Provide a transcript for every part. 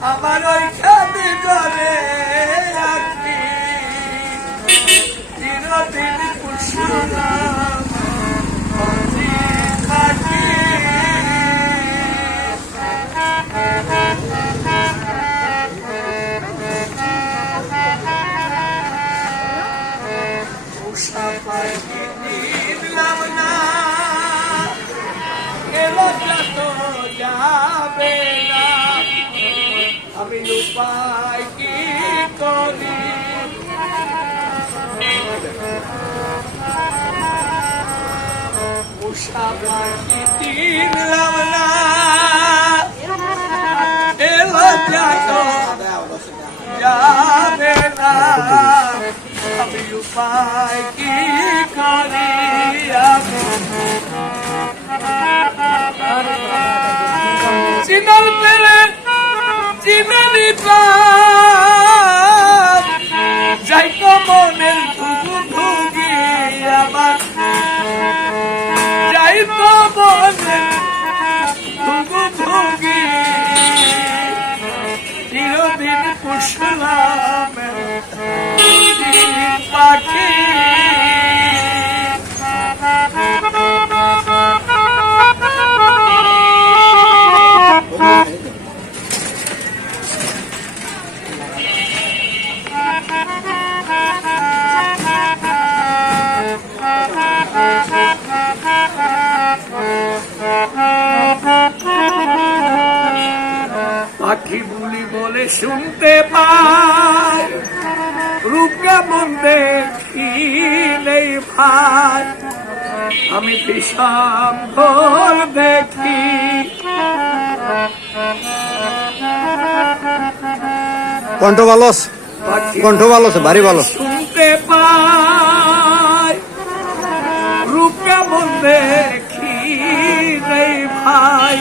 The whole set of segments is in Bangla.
আমার ওই খাদি করে রাখি চিরদিন কুসুম থাকি উষা পাখি দিলাম না এলো যত যাবে না আমি উপায় কি করি উষা পাখি দিলাম না এলো যত যাবে না আমি উপায় কি করি চিনল পেলে চিনলি যাই তো মনের ধুগু ধুগি আবার যাই তো মনের ধুগু ধুগি চিরদিন পুষলাম পাখি পাখি বুলি বলে শুনতে পাই রূপ কেমন দেখিলেই ভাই আমি বিষম ঘোর দেখি কণ্ঠ ভালো কণ্ঠ ভালো ভারী ভালো শুনতে পাই রূপ কেমন দেখিলেই ভাই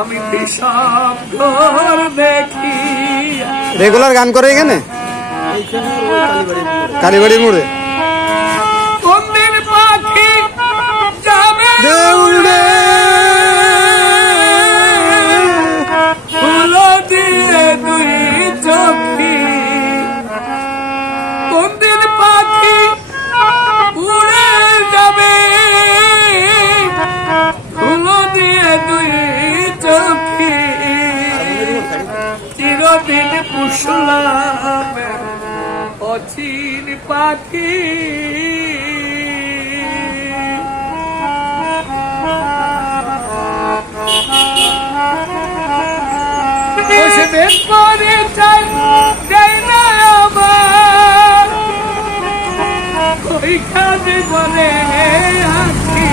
আমি বিষম ঘোর দেখি রেগুলার গান করে এখানে কালীবাড়ির মোড়ে কোনদিন পাখি যাবে উড়ে ফুলো দিয়ে দুই চোখি কোনদিন পাখি উড়ে যাবে ফুলো দিয়ে দুই চোখি চিরদিন পুষলাম অচিন পাখি পরে চাই না আবার ওই খাদি বলে আছি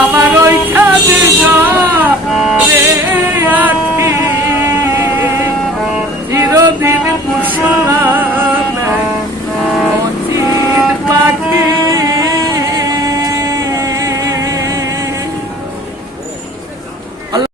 আমার ওই খাদি